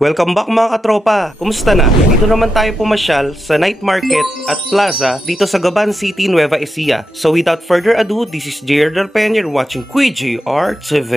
Welcome back mga katropa! Kumusta na? Dito naman tayo pumasyal sa night market at plaza dito sa Gaban City, Nueva Ecija. So without further ado, this is JR Del Peña watching QuiGR TV.